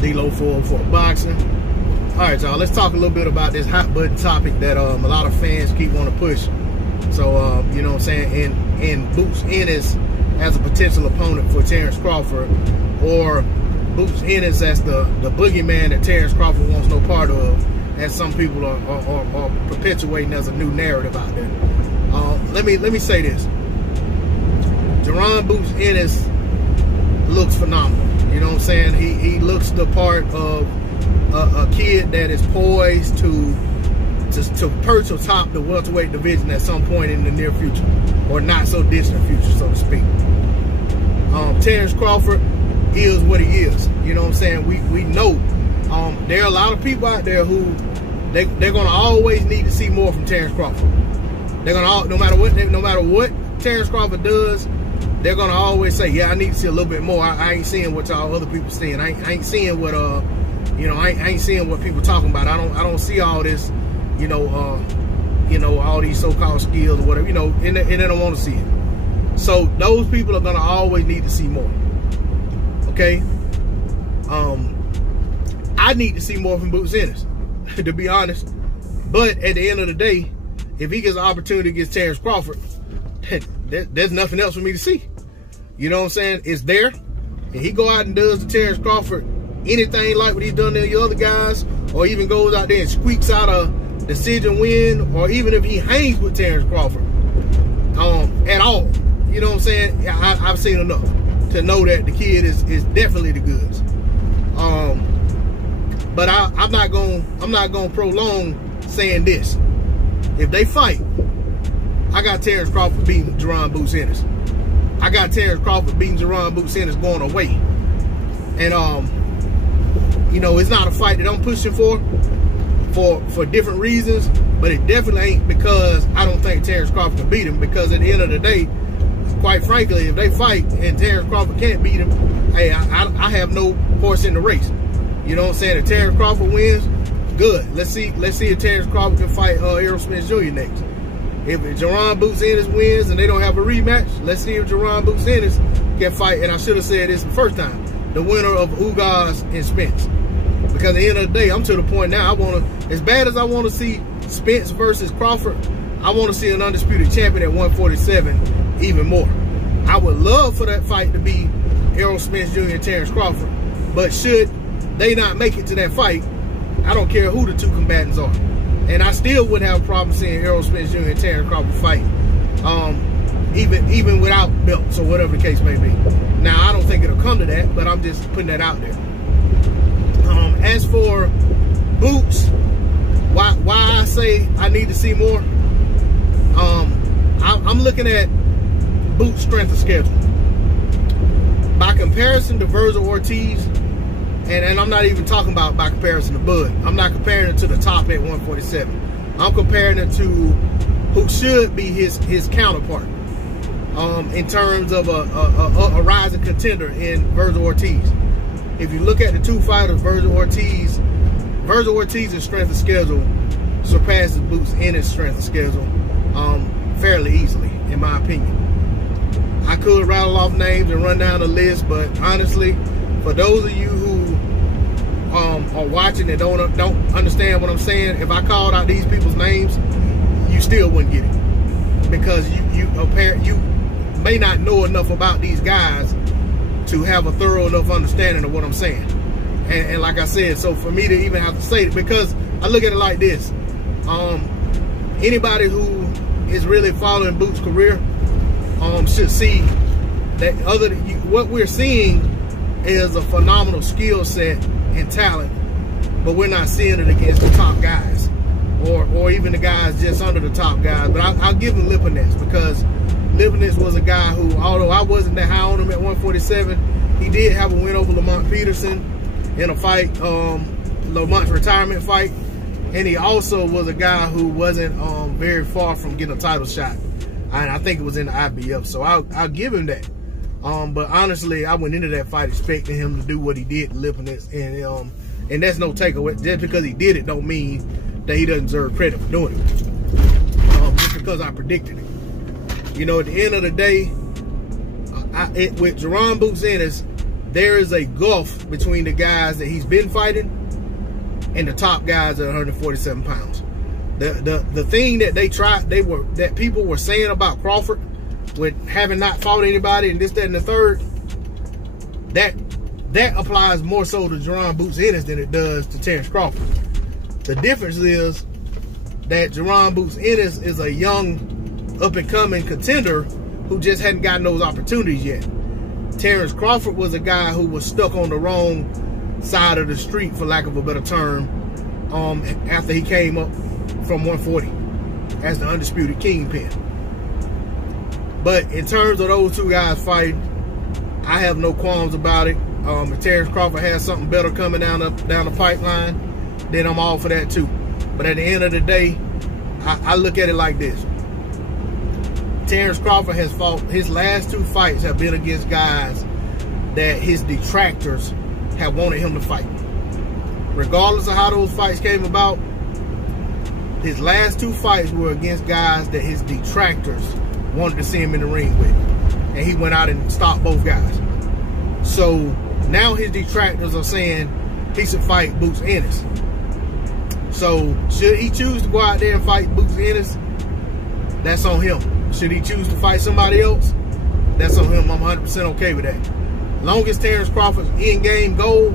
D-Lo for boxing. All right, y'all, let's talk a little bit about this hot button topic that a lot of fans keep wanting to push. So, you know what I'm saying, and Boots Ennis as a potential opponent for Terence Crawford, or Boots Ennis as the boogeyman that Terence Crawford wants no part of, as some people are perpetuating as a new narrative out there. Let me say this. Jerron Boots Ennis looks phenomenal. You know what I'm saying? He looks the part of a kid that is poised to perch atop the welterweight division at some point in the near future, or not so distant future, so to speak. Terence Crawford is what he is. You know what I'm saying? We know there are a lot of people out there who they're gonna always need to see more from Terence Crawford. They're gonna, no matter what Terence Crawford does, they're gonna always say, yeah, I need to see a little bit more. I ain't seeing what y'all other people seeing. I ain't seeing what you know, I ain't seeing what people talking about. I don't see all this, you know, all these so-called skills or whatever, you know, and they don't want to see it. So those people are gonna always need to see more. Okay. I need to see more from Boots Ennis, to be honest. But at the end of the day, if he gets an opportunity against Terence Crawford, there's nothing else for me to see. You know what I'm saying? It's there. And he go out and does to Terence Crawford anything like what he's done to the other guys, or even goes out there and squeaks out a decision win, or even if he hangs with Terence Crawford at all. You know what I'm saying? I've seen enough to know that the kid is definitely the goods. But I'm not gonna prolong saying this. If they fight, I got Terence Crawford beating Jerron Boots Ennis. I got Terence Crawford beating Jerron Boots Ennis going away. And you know, it's not a fight that I'm pushing for different reasons, but it definitely ain't because I don't think Terence Crawford can beat him, because at the end of the day, quite frankly, if they fight and Terence Crawford can't beat him, hey, I have no horse in the race. You know what I'm saying? If Terence Crawford wins, good. Let's see if Terence Crawford can fight Errol Spence Jr. next. If Jerron Boots Ennis wins and they don't have a rematch, let's see if Jerron Boots Ennis can fight, and I should have said this the first time, the winner of Ugas and Spence. Because at the end of the day, I'm to the point now, as bad as I want to see Spence versus Crawford, I want to see an undisputed champion at 147 even more. I would love for that fight to be Errol Spence Jr. and Terence Crawford, but should they not make it to that fight, I don't care who the two combatants are. And I still wouldn't have a problem seeing Errol Spence Jr. and Terence Crawford fight, even without belts or whatever the case may be. Now, I don't think it'll come to that, but I'm just putting that out there. As for Boots, why I say I need to see more, I'm looking at Boots' strength of schedule. By comparison to Virgil Ortiz, and I'm not even talking about by comparison to Bud. I'm not comparing it to the top at 147. I'm comparing it to who should be his counterpart in terms of a rising contender in Virgil Ortiz. If you look at the two fighters, Virgil Ortiz's strength of schedule surpasses Boots Ennis' strength of schedule fairly easily, in my opinion. I could rattle off names and run down the list, but honestly, for those of you who are watching and don't understand what I'm saying, if I called out these people's names, you still wouldn't get it, because you may not know enough about these guys to have a thorough enough understanding of what I'm saying. And like I said, so for me to even have to say it, because I look at it like this, anybody who is really following Boots' career should see that what we're seeing is a phenomenal skill set and talent, but we're not seeing it against the top guys, or even the guys just under the top guys. But I'll give him Lipinets, because Lipinets was a guy who, although I wasn't that high on him at 147, he did have a win over Lamont Peterson in a fight, Lamont's retirement fight, and he also was a guy who wasn't very far from getting a title shot, and I think it was in the IBF, so I'll give him that. But honestly, I went into that fight expecting him to do what he did to Lipinets, and that's no takeaway. Just because he did it don't mean that he doesn't deserve credit for doing it. Just because I predicted it. You know, at the end of the day, with Jerron Boots Ennis, there is a gulf between the guys that he's been fighting and the top guys at 147 pounds. The thing that that people were saying about Crawford with having not fought anybody and this, that, and the third, that applies more so to Jerron Boots Ennis than it does to Terence Crawford. The difference is that Jerron Boots Ennis is a young, up-and-coming contender who just hadn't gotten those opportunities yet. Terence Crawford was a guy who was stuck on the wrong side of the street, for lack of a better term, after he came up from 140 as the undisputed kingpin. But in terms of those two guys fighting, I have no qualms about it. If Terence Crawford has something better coming down the pipeline, then I'm all for that too. But at the end of the day, I look at it like this. Terence Crawford has fought, his last two fights have been against guys that his detractors have wanted him to fight. Regardless of how those fights came about, his last two fights were against guys that his detractors wanted to see him in the ring with. And he went out and stopped both guys. So now his detractors are saying he should fight Boots Ennis. So should he choose to go out there and fight Boots Ennis, that's on him. Should he choose to fight somebody else, that's on him. I'm 100% okay with that. As long as Terence Crawford's in-game goal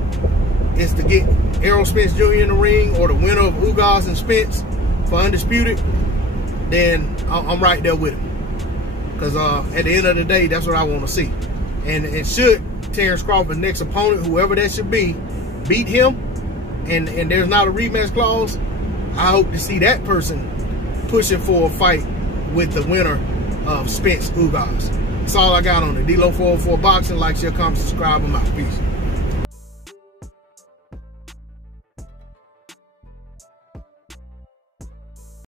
is to get Errol Spence Jr. in the ring, or the winner of Ugas and Spence for undisputed, then I'm right there with him. Because at the end of the day, that's what I want to see. And should Terence Crawford's next opponent, whoever that should be, beat him, and there's not a rematch clause, I hope to see that person pushing for a fight with the winner of Spence Ugas. That's all I got on it. D-Lo 404 Boxing. Like, share, comment, subscribe. I'm out. Peace.